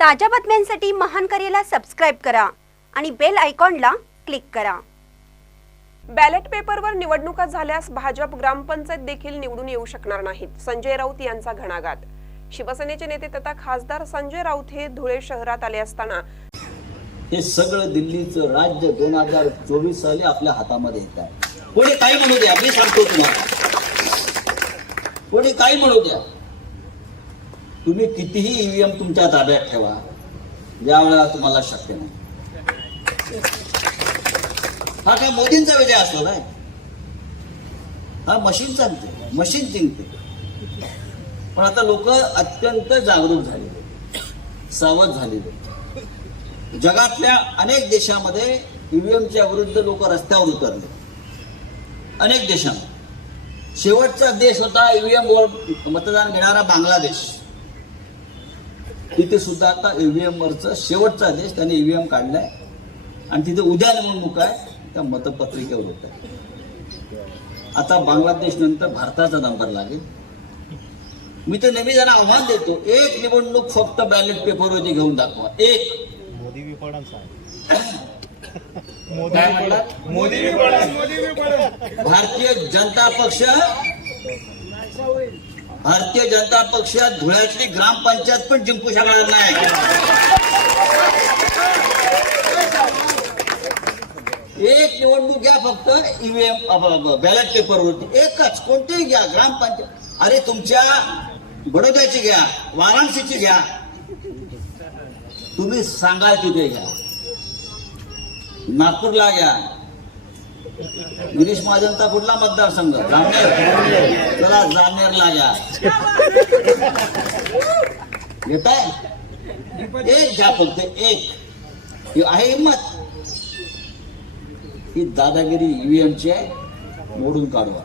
ताज्या बातम्यांसाठी महान करेला सबस्क्राईब करा आणि बेल आयकॉनला क्लिक करा. बॅलेट पेपरवर निवडणुका झाल्यास भाजप ग्रामपंचायत देखील निवडून येऊ शकणार नाहीत संजय राऊत यांचा घणाघात. शिवसेनेचे नेते तथा खासदार संजय राऊत हे धुळे शहरात आले असताना हे सगळं दिल्लीचं राज्य दोन हजार चोवीस साली आपल्या हातामध्ये येत आहे. कोणी काही म्हणू द्या मी सांगतो तुम्हाला. कोणी काही म्हणू द्या. तुम्ही कितीही ईव्हीएम तुमच्या ताब्यात ठेवा. यावेळेला तुम्हाला शक्य नाही. हा काय मोदींचा विजय असतो काय हा मशीनचा विजय. मशीन जिंकते पण आता लोक अत्यंत जागरूक झालेले सावध झालेले जगातल्या अनेक देशामध्ये ईव्हीएमच्या विरुद्ध लोक रस्त्यावर उतरले. अनेक देशांमध्ये. शेवटचा देश होता ईव्हीएम वर मतदान घेणारा बांगलादेश. तिथे सुद्धा आता ईव्हीएम वरच शेवटचा देश त्याने ईव्हीएम काढलाय. आणि तिथे उद्या निवडणूक आहे त्या मतपत्रिकेवर होत आहे. आता बांगलादेश नंतर भारताचा नंबर लागेल. मी तर नेहमी जरा आव्हान देतो एक निवडणूक फक्त बॅलेट पेपरवरती घेऊन दाखवा. एक. मोदी? मोदी भारतीय जनता पक्ष भारतीय जनता पक्ष धुळ्यातली ग्रामपंचायत पण जिंकू शकणार नाही. एक निवडणूक घ्या फक्त ईव्हीएम बॅलेट पेपरवरती एकच कोणतीही घ्या ग्रामपंचायत. अरे तुमच्या बडोद्याची घ्या वाराणसीची घ्या. तुम्ही सांगाल तिथे घ्या. नागपूरला घ्या. गिरीश महाजनचा कुठला मतदारसंघ? जामनेर जाणार लागा घ्या येत आहे? एक घ्या फक्त एक. आहे हिंमत. ही दादागिरी ईव्हीएमची आहे मोडून काढवा